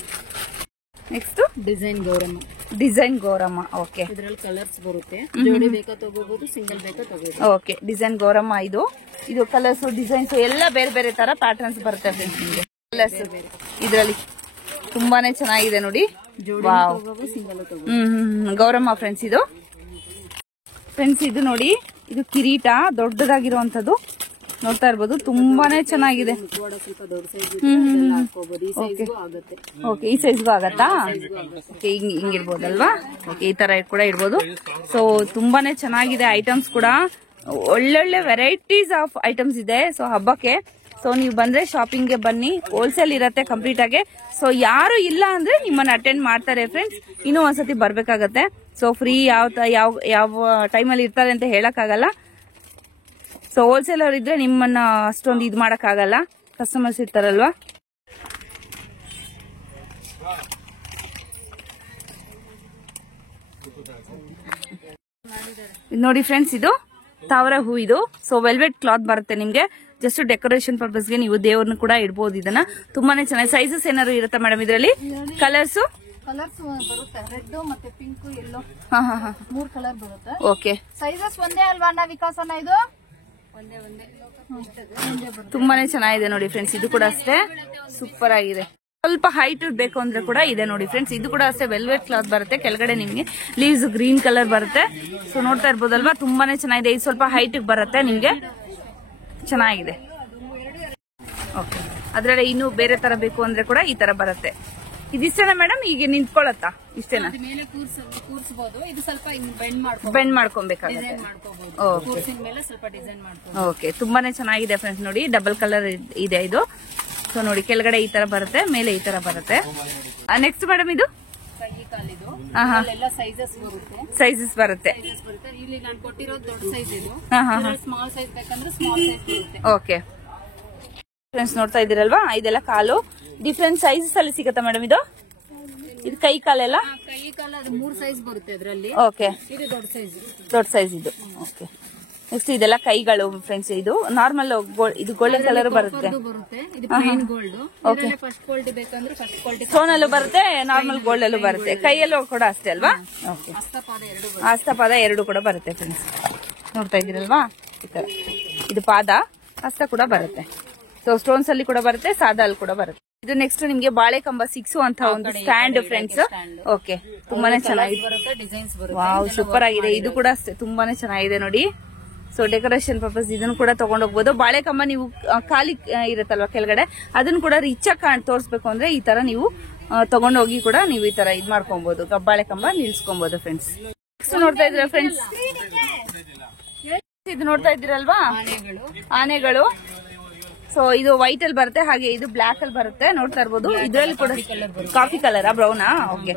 Next design Gowramma. Design Gowramma. Okay, ಇದರಲ್ಲಿ ಕಲರ್ಸ್ ಬರುತ್ತೆ. ಜೋಡಿ ಬೇಕಾ ತಗೋಬಹುದು, ಸಿಂಗಲ್ ಬೇಕಾ ತಗೋಬಹುದು. Okay, design Gowramma. ಇದು ಕಲರ್ಸ್, ಡಿಸೈನ್ಸ್ ಎಲ್ಲ ಬೇರೆ ಬೇರೆ ತರ ಪ್ಯಾಟರ್ನ್ಸ್ ಬರುತ್ತೆ ಫ್ರೆಂಡ್ಸ್ ನಿಮ್ಗೆ. ಕಲರ್ಸ್ ಇದರಲ್ಲಿ ತುಂಬಾನೇ ಚೆನ್ನಾಗಿದೆ ನೋಡಿ. Wow, Gowramma friends. ಇದು ಫ್ರೆಂಡ್ಸ್ ಇದು ನೋಡಿ, ಇದು ಕಿರೀಟ ದೊಡ್ಡದಾಗಿರುವಂತದ್ದು ನೋಡ್ತಾ ಇರ್ಬೋದು, ತುಂಬಾನೇ ಚೆನ್ನಾಗಿದೆ. ಸ್ವಲ್ಪ ದೊಡ್ಡ ಸೈಜ್ ಇದೆಲ್ಲ ಹಾಕೋಬಹುದು. ಈ ಸೈಜ್ಗೂ ಆಗುತ್ತೆ. ಓಕೆ, ಈ ಸೈಜ್ಗೂ ಆಗತ್ತಾ? ಓಕೆ, ಹಿಂಗಿರ್ಬೋದಲ್ವಾ? ಓಕೆ, ಈ ತರ ಕೂಡ ಇಡ್ಬೋದು. ಸೊ ತುಂಬಾನೇ ಚೆನ್ನಾಗಿದೆ ಐಟಮ್ಸ್ ಕೂಡ, ಒಳ್ಳೊಳ್ಳೆ ವೆರೈಟೀಸ್ ಆಫ್ ಐಟಮ್ಸ್ ಇದೆ. ಸೊ ಹಬ್ಬಕ್ಕೆ ಸೊ ನೀವು ಬಂದ್ರೆ ಶಾಪಿಂಗ್ಗೆ ಬನ್ನಿ, ಹೋಲ್ಸೇಲ್ ಇರತ್ತೆ ಕಂಪ್ಲೀಟ್ ಆಗಿ. ಸೊ ಯಾರು ಇಲ್ಲ ಅಂದ್ರೆ ನಿಮ್ಮನ್ನ ಅಟೆಂಡ್ ಮಾಡ್ತಾರೆ ಫ್ರೆಂಡ್ಸ್. ಇನ್ನೂ ಒಂದ್ಸತಿ ಬರ್ಬೇಕಾಗತ್ತೆ. ಸೊ ಫ್ರೀ ಯಾವ ಟೈಮಲ್ಲಿ ಇರ್ತಾರೆ ಅಂತ ಹೇಳಕ್ ಆಗಲ್ಲ. ಸೊ ಹೋಲ್ಸೇಲರ್ ಇದ್ರೆ ನಿಮ್ಮನ್ನ ಅಷ್ಟೊಂದು ಇದು ಮಾಡಕ್ ಆಗಲ್ಲ, ಕಸ್ಟಮರ್ಸ್ ಇರ್ತಾರಲ್ವಾ. ನೋಡಿ ಫ್ರೆಂಡ್ಸ್, ಇದು ತಾವರೆ ಹೂ. ಇದು ಸೊ ವೆಲ್ವೆಟ್ ಕ್ಲಾತ್ ಬರುತ್ತೆ ನಿಮ್ಗೆ. ಜಸ್ಟ್ ಡೆಕೋರೇಷನ್ ಪರ್ಪಸ್ಗೆ ನೀವು ದೇವ್ರನ್ನ ಕೂಡ ಇಡಬಹುದು. ಇದನ್ನ ತುಂಬಾನೇ ಚೆನ್ನಾಗಿ. ಸೈಜಸ್ ಏನಾದ್ರು ಇರುತ್ತಾ ಮೇಡಮ್ ಇದರಲ್ಲಿ? ಕಲರ್ಸ್ ಬರುತ್ತೆ, ರೆಡ್ ಮತ್ತೆ ಪಿಂಕ್ ಯೆಲ್ಲೋ. 3 ಕಲರ್ ಬರುತ್ತೆ. ಓಕೆ, ಸೈಜಸ್ ಒಂದೇ ಅಲ್ವಾ ಅಣ್ಣ ವಿಕಾಸನ? ಇದು ಒಂದೇ ತುಂಬಾನೇ ಚೆನ್ನಾಗಿದೆ ನೋಡಿ ಫ್ರೆಂಡ್ಸ್. ಇದು ಕೂಡ ಅಷ್ಟೇ ಸೂಪರ್ ಆಗಿದೆ. ಸ್ವಲ್ಪ ಹೈಟ್ ಬೇಕು ಅಂದ್ರೆ ಕೂಡ ಇದೆ ನೋಡಿ ಫ್ರೆಂಡ್ಸ್. ಇದು ಕೂಡ ಅಷ್ಟೇ ವೆಲ್ವೆಟ್ ಕ್ಲಾತ್ ಬರುತ್ತೆ. ಕೆಳಗಡೆ ನಿಮ್ಗೆ ಲೀವ್ಸ್ ಗ್ರೀನ್ ಕಲರ್ ಬರುತ್ತೆ. ಸೊ ನೋಡ್ತಾ ಇರ್ಬೋದಲ್ವಾ, ತುಂಬಾನೇ ಚೆನ್ನಾಗಿದೆ. ಇದು ಸ್ವಲ್ಪ ಹೈಟ್ ಬರುತ್ತೆ ನಿಮ್ಗೆ, ಚೆನ್ನಾಗಿದೆ. ಓಕೆ, ಅದ್ರಲ್ಲಿ ಇನ್ನೂ ಬೇರೆ ತರ ಬೇಕು ಅಂದ್ರೆ ಕೂಡ ಈ ತರ ಬರುತ್ತೆ. ಇದಿಷ್ಟೇನಾ ಮೇಡಮ್? ಈಗ ನಿಂತ್ಕೊಳತ್ತಾ? ಇಷ್ಟೇನಾ? ಮೇಲೆ ಕೂರ್ಸಬಹುದು. ಇದು ಸ್ವಲ್ಪ ಬೆಂಡ್ ಮಾಡ್ಕೊಬೇಕಾಗುತ್ತೆ. ಓಕೆ, ತುಂಬಾನೇ ಚೆನ್ನಾಗಿದೆ ಫ್ರೆಂಡ್ಸ್. ನೋಡಿ, ಡಬಲ್ ಕಲರ್ ಇದೆ ಇದು. ಸೊ ನೋಡಿ, ಕೆಳಗಡೆ ಈ ತರ ಬರುತ್ತೆ, ಮೇಲೆ ಈ ತರ ಬರುತ್ತೆ. ನೆಕ್ಸ್ಟ್ ಮೇಡಮ್ ಇದು ಸೈಜಸ್ ಬರುತ್ತೆ. ಇಲ್ಲಿ ನಾನು ಕೊಟ್ಟಿರೋದು ದೊಡ್ಡ ಸೈಜ್. ಇದು ಸ್ಮಾಲ್ ಸೈಜ್ ಬೇಕಂದ್ರೆ ಸ್ಮಾಲ್ ಸೈಜ್ ಬರುತ್ತೆ. ಓಕೆ ಫ್ರೆಂಡ್ಸ್, ನೋಡ್ತಾ ಇದ್ದೀರಲ್ವಾ, ಇದೆಲ್ಲ ಕಾಲು ಡಿಫ್ರೆಂಟ್ ಸೈಜಸ್ ಅಲ್ಲಿ ಸಿಗುತ್ತಾ ಮೇಡಮ್? ಇದು ಕೈ ಕಾಲೆಲ್ಲ? ಕೈ ಕಾಲ 3 ಸೈಜ್ ಬರುತ್ತೆ ಅದರಲ್ಲಿ. ಓಕೆ, ಇದು ದೊಡ್ಡ ಸೈಜ್ ಇದು. ಓಕೆ, ನೆಕ್ಸ್ಟ್ ಇದೆಲ್ಲ ಕೈಗಳು ಫ್ರೆಂಡ್ಸ್. ಇದು ನಾರ್ಮಲ್ ಇದು ಗೋಲ್ಡನ್ ಕಲರ್ ಬರುತ್ತೆ. ಫಸ್ಟ್ ಕ್ವಾಲಿಟಿ ಬೇಕಂದ್ರೆ ಫಸ್ಟ್ ಕ್ವಾಲಿಟಿ ಸ್ಟೋನ್ ಅಲ್ಲೂ ಬರುತ್ತೆ, ನಾರ್ಮಲ್ ಗೋಲ್ಡ್ ಅಲ್ಲೂ ಬರುತ್ತೆ. ಕೈಯಲ್ಲೂ ಕೂಡ ಅಷ್ಟೇ ಅಲ್ವಾ? ಓಕೆ, ಹಸ್ತಪಾದ 2 ಕೂಡ ಬರುತ್ತೆ ಫ್ರೆಂಡ್ಸ್. ನೋಡ್ತಾ ಇದ್ದೀರಲ್ವಾ, ಈ ತರ ಇದು ಪಾದ ಹಸ್ತ ಕೂಡ ಬರುತ್ತೆ. ಸೊ ಸ್ಟೋನ್ಸ್ ಅಲ್ಲಿ ಕೂಡ ಬರುತ್ತೆ, ಸಾದಾ ಅಲ್ಲಿ ಕೂಡ ಬರುತ್ತೆ. ಇದು ನೆಕ್ಸ್ಟ್ ನಿಮ್ಗೆ ಬಾಳೆ ಕಂಬ 6 ಅಂತ ಒಂದು ಸ್ಟ್ಯಾಂಡ್ ಫ್ರೆಂಡ್ಸ್. ಓಕೆ, ತುಂಬಾನೇ ಚೆನ್ನಾಗಿದೆ. ವಾವ್, ಸೂಪರ್ ಆಗಿದೆ. ಇದು ಕೂಡ ಅಷ್ಟೇ ತುಂಬಾನೇ ಚೆನ್ನಾಗಿದೆ ನೋಡಿ. ಸೊ ಡೆಕೋರೇಷನ್ ಪರ್ಪಸ್ ಇದನ್ನು ಕೂಡ ತಗೊಂಡ್ ಹೋಗ್ಬೋದು. ಬಾಳೆ ಕಂಬ ನೀವು ಖಾಲಿ ಇರುತ್ತಲ್ವಾ ಕೆಳಗಡೆ, ಅದನ್ನು ಕೂಡ ರಿಚ್ ಆಗಿ ತೋರಿಸ್ಬೇಕು ಅಂದ್ರೆ ಈ ತರ ನೀವು ತಗೊಂಡೋಗಿ ಕೂಡ ನೀವು ಈ ತರ ಇದ್ ಮಾಡ್ಕೊಬಹುದು. ಬಾಳೆ ಕಂಬ ನಿಲ್ಸ್ಕೊಬಹುದು ಫ್ರೆಂಡ್ಸ್. ನೆಕ್ಸ್ಟ್ ನೋಡ್ತಾ ಇದ್ರ ಫ್ರೆಂಡ್ಸ್, ಇದು ನೋಡ್ತಾ ಇದ್ದೀರಲ್ವಾ, ಆನೆಗಳು. ಸೊ ಇದು ವೈಟ್ ಅಲ್ಲಿ ಬರುತ್ತೆ, ಹಾಗೆ ಇದು ಬ್ಲಾಕ್ ಅಲ್ಲಿ ಬರುತ್ತೆ. ನೋಡ್ತಾ ಇರ್ಬೋದು. ಇದರಲ್ಲಿ ಕೂಡ ಕಾಫಿ ಕಲರ್, ಬ್ರೌನಾ? ಓಕೆ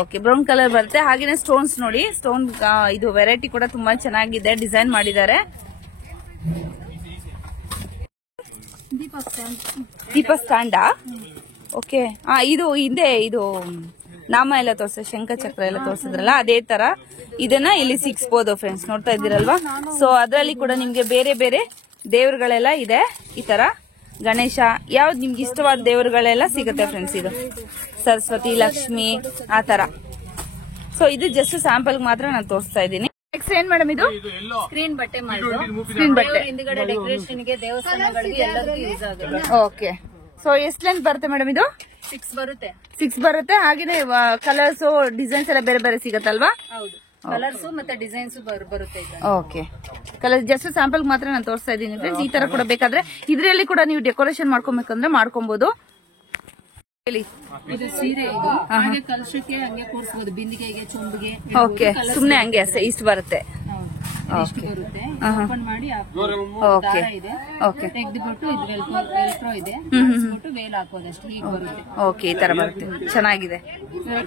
ಓಕೆ, ಬ್ರೌನ್ ಕಲರ್ ಬರುತ್ತೆ. ಹಾಗೇನೆ ಸ್ಟೋನ್ಸ್ ನೋಡಿ, ಸ್ಟೋನ್ ಇದು ವೆರೈಟಿ ಕೂಡ ತುಂಬಾ ಚೆನ್ನಾಗಿದೆ, ಡಿಸೈನ್ ಮಾಡಿದ್ದಾರೆ. ದೀಪ ಸ್ಟ್ಯಾಂಡಾ? ಓಕೆ, ಇದು ಹಿಂದೆ ಇದು ನಾಮ ಎಲ್ಲ ತೋರ್ಸ, ಶಂಖ ಚಕ್ರ ಎಲ್ಲ ತೋರ್ಸಿದ್ರಲ್ಲ, ಅದೇ ತರ ಇದನ್ನ ಇಲ್ಲಿ ಸಿಕ್ಸ್ಬೋದು ಫ್ರೆಂಡ್ಸ್. ನೋಡ್ತಾ ಇದ್ದೀರಲ್ವಾ. ಸೊ ಅದರಲ್ಲಿ ಕೂಡ ನಿಮ್ಗೆ ಬೇರೆ ಬೇರೆ ದೇವರುಗಳೆಲ್ಲ ಇದೆ. ಈ ತರ ಗಣೇಶ, ಯಾವ್ದು ನಿಮ್ಗೆ ಇಷ್ಟವಾದ ದೇವರುಗಳೆಲ್ಲ ಸಿಗುತ್ತೆ ಫ್ರೆಂಡ್ಸ್. ಇದು ಸರಸ್ವತಿ, ಲಕ್ಷ್ಮಿ, ಆ ತರ. ಸೊ ಇದು ಜಸ್ಟ್ ಸ್ಯಾಂಪಲ್ ಮಾತ್ರ ನಾನು ತೋರಿಸ್ತಾ ಇದ್ದೀನಿ. ನೆಕ್ಸ್ಟ್ ಏನ್ ಮೇಡಮ್ ಇದು? ಸ್ಕ್ರೀನ್ ಬಟ್ಟೆ ಮಾಡಿದ್ರು. ಸ್ಕ್ರೀನ್ ಬಟ್ಟೆ ಹಿಂದ್ಗಡೆ ಡೆಕೋರೇಷನ್ ಗೆ, ದೇವಸ್ಥಾನಗಳಿಗೆ ಎಲ್ಲದಕ್ಕೂ ಯೂಸ್ ಆಗುತ್ತೆ. ಓಕೆ, ಸೊ ಎಷ್ಟು ಲೆಂತ್ ಬರುತ್ತೆ ಮೇಡಮ್ ಇದು? 6 ಬರುತ್ತೆ. 6 ಬರುತ್ತೆ. ಹಾಗೇನೆ ಕಲರ್ಸ್, ಡಿಸೈನ್ಸ್ ಎಲ್ಲ ಬೇರೆ ಬೇರೆ ಸಿಗತ್ತಲ್ವಾ? ಹೌದು, ಕಲರ್ಸ್ ಮತ್ತೆ ಡಿಸೈನ್ಸ್ ಬರುತ್ತೆ. ಓಕೆ, ಕಲರ್ ಜಸ್ಟ್ ಸ್ಯಾಂಪಲ್ ಮಾತ್ರ ನಾನು ತೋರಿಸ್ತಾ ಇದ್ದೀನಿ ಫ್ರೆಂಡ್ಸ್. ಈ ತರ ಕೂಡ ಬೇಕಾದ್ರೆ ಇದರಲ್ಲಿ ಕೂಡ ನೀವು ಡೆಕೋರೇಷನ್ ಮಾಡ್ಕೊಬೇಕಂದ್ರೆ ಮಾಡ್ಕೊಬಹುದು. ಇದು ಸೀರೆ, ಇದು ಹಾಗೆ ಕಲಶಕ್ಕೆ ಹಂಗೆ ಕೂರಿಸಬಹುದು, ಬಿಂದಿಗೆಗೆ, ಚೊಂಬಿಗೆ. ಓಕೆ, ಸುಮ್ನೆ ಹಂಗೆ ಇಷ್ಟು ಬರುತ್ತೆ. ಇಷ್ಟು ಬರುತ್ತೆ. ಓಪನ್ ಮಾಡಿ ದಾರ ಇದೆ, ತೆಗೆದುಬಿಟ್ಟು ಇದ್ರಲ್ಲಿ ಇದೆ, ವೇಲ್ ಹಾಕೋದಷ್ಟು ಹೀಗೆ ಬರುತ್ತೆ. ಓಕೆ, ಈ ತರ ಬರುತ್ತೆ, ಚೆನ್ನಾಗಿದೆ.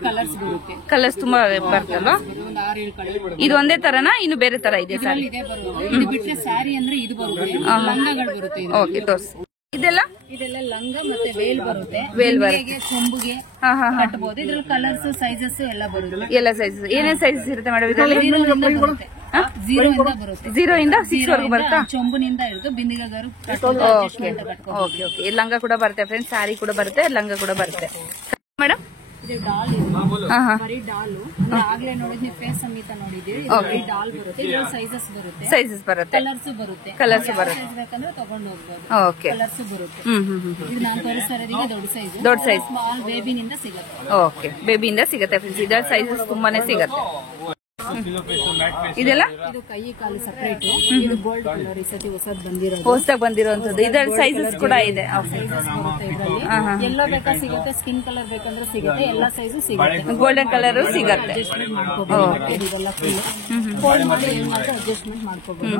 ಕಲರ್ಸ್ ಬರುತ್ತೆ, ಕಲರ್ಸ್ ತುಂಬಾ ಬರ್ತಲ್ವಾ? ಒಂದು 6-7 ಕಲರ್. ಇದು ಒಂದೇ ತರನಾ? ಇನ್ನು ಬೇರೆ ತರ ಇದೆ ಸರ್? ಇದೆ ಬರುತ್ತೆ. ಇದು ಬಿಟ್ಟರೆ ಸ್ಯಾರಿ ಅಂದ್ರೆ ಇದು ಬರುತ್ತೆ, ಲಂಗಗಳು ಬರುತ್ತೆ. ಓಕೆ, ತೋರ್ಸಿ. ಇದೆಲ್ಲ ಲಂಗ ಮತ್ತೆ ವೇಲ್ ಬರುತ್ತೆ. ವೇಲ್ ಬರುತ್ತೆ, ಚೊಂಬುಗೆ ಕಟ್ಟಬಹುದು. ಇದ್ರಲ್ಲಿ ಕಲರ್ಸ್, ಸೈಜಸ್ ಎಲ್ಲ ಬರುತ್ತೆ. ಎಲ್ಲ ಸೈಜಸ್, ಏನೇನ್ ಸೈಜಸ್ ಇರುತ್ತೆ ಮೇಡಮ್ ಇದರಲ್ಲಿ? 0 ಇಂದ 6 ವರೆಗೂ ಬರುತ್ತಾ? ಚೊಂಬುನಿಂದ ಹಿಡಿದು ಬಿಂದಿಗೆಗಾರು. ಓಕೆ ಓಕೆ, ಲಂಗ ಕೂಡ ಬರುತ್ತೆ ಫ್ರೆಂಡ್ಸ್, ಸ್ಯಾರಿ ಕೂಡ ಬರುತ್ತೆ, ಲಂಗ ಕೂಡ ಬರುತ್ತೆ ಮೇಡಮ್. ಇದು ಡಾಲ್, ಬರೀ ಡಾಲ್. ಆಗ್ಲೇ ನೋಡಿದ್ವಿ, ಫೇಸ್ ಸಮೇತ ನೋಡಿದೀವಿ. ಡಾಲ್ ಬರುತ್ತೆ, ಸೈಜಸ್ ಬರುತ್ತೆ, ಸೈಜಸ್ ಬರುತ್ತೆ, ಕಲರ್ಸ್ ಬರುತ್ತೆ. ಬೇಕಂದ್ರೆ ತಗೊಂಡು ಹೋಗ್ಬೋದು. ಓಕೆ, ಕಲರ್ಸ್ ಬರುತ್ತೆ. ಇದು ನಾನು ತೋರಿಸ್ತಾ ಇರೋದಿಗೆ ದೊಡ್ಡ ಸೈಜ್, ಸ್ಮಾಲ್ ಬೇಬಿನಿಂದ ಸಿಗುತ್ತೆ. ಓಕೆ, ಬೇಬಿಯಿಂದ ಸಿಗುತ್ತೆ ಫ್ರೆಂಡ್ಸ್. ಇದರ ಸೈಜಸ್ ತುಂಬಾನೇ ಸಿಗುತ್ತೆ. ಇದೆಲ್ಲ ಇದು ಕೈ ಕಾಲು ಸಪರೇಟ್. ಇದು ಗೋಲ್ಡ್ ಕಲರ್ ಈ ಸತಿ ಹೊಸದ್ ಬಂದಿರೋದು. ಹೊಸದಾಗಿ ಬಂದಿರುವಂತದ್ದು. ಇದರ ಸೈಜಸ್ ಕೂಡ ಇದೆ. ಸೈಜಸ್ ಬರುತ್ತೆ ಇದರಲ್ಲಿ. ಎಲ್ಲೋ ಬೇಕಾ ಸಿಗುತ್ತೆ, ಸ್ಕಿನ್ ಕಲರ್ ಬೇಕಂದ್ರೆ ಸಿಗುತ್ತೆ, ಎಲ್ಲಾ ಸೈಜು ಸಿಗುತ್ತೆ. ಗೋಲ್ಡನ್ ಕಲರ್ ಸಿಗತ್ತೆ. ಅಡ್ಜಸ್ಟ್ಮೆಂಟ್ ಮಾಡ್ಕೋಬಹುದು. ಇದೆಲ್ಲ ಫುಲ್ ಫೋಲ್ಡ್ ಮಾಡಿ ಏನ್ ಮಾಡ್ತಾರೆ ಅಡ್ಜಸ್ಟ್ಮೆಂಟ್ ಮಾಡ್ಕೋಬಹುದು.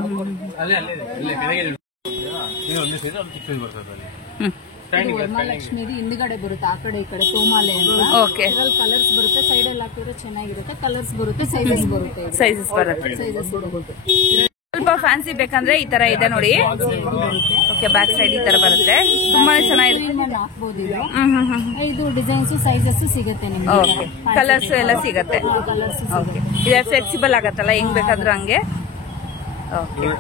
ಇದು ವರಮಹಾಲಕ್ಷ್ಮಿದು ಹಿಂದ್ಗಡೆ ಬರುತ್ತೆ, ಆ ಕಡೆ ಈ ಕಡೆ ತೋಮಾಲೆ ಅಂತ. ಓಕೆ. ಇದ್ರಲ್ಲಿ ಕಲರ್ಸ್ ಬರುತ್ತೆ, ಸೈಡ್ ಅಲ್ಲಿ ಹಾಕಿದ್ರೆ ಚೆನ್ನಾಗಿರುತ್ತೆ. ಕಲರ್ಸ್ ಬರುತ್ತೆ, ಸೈಜಸ್ ಬರುತ್ತೆ. ಸೈಜಸ್ ಬರುತ್ತೆ. ಸೈಜಸ್ ಬರುತ್ತೆ. ಸ್ವಲ್ಪ ಫ್ಯಾನ್ಸಿ ಬೇಕಂದ್ರೆ ಈ ತರ ಇದೆ ನೋಡಿ. ಓಕೆ, ಬ್ಯಾಕ್ ಸೈಡ್ ಈ ತರ ಬರುತ್ತೆ. ತುಂಬಾನೇ ಚೆನ್ನಾಗಿದೆ. ಹಾಕ್ಬೋದು ಇದು. ಇದು ಡಿಸೈನ್ಸ್ ಸೈಜಸ್ ಸಿಗುತ್ತೆ ನಿಮ್ಗೆ. ಓಕೆ, ಕಲರ್ಸ್ ಎಲ್ಲ ಸಿಗತ್ತೆ. ಕಲರ್ಸ್ ಓಕೆ, ಇದು ಫ್ಲೆಕ್ಸಿಬಲ್ ಆಗತ್ತಲ್ಲ, ಹೆಂಗ್ ಬೇಕಾದ್ರೂ ಹಂಗೆ. ಓಕೆ,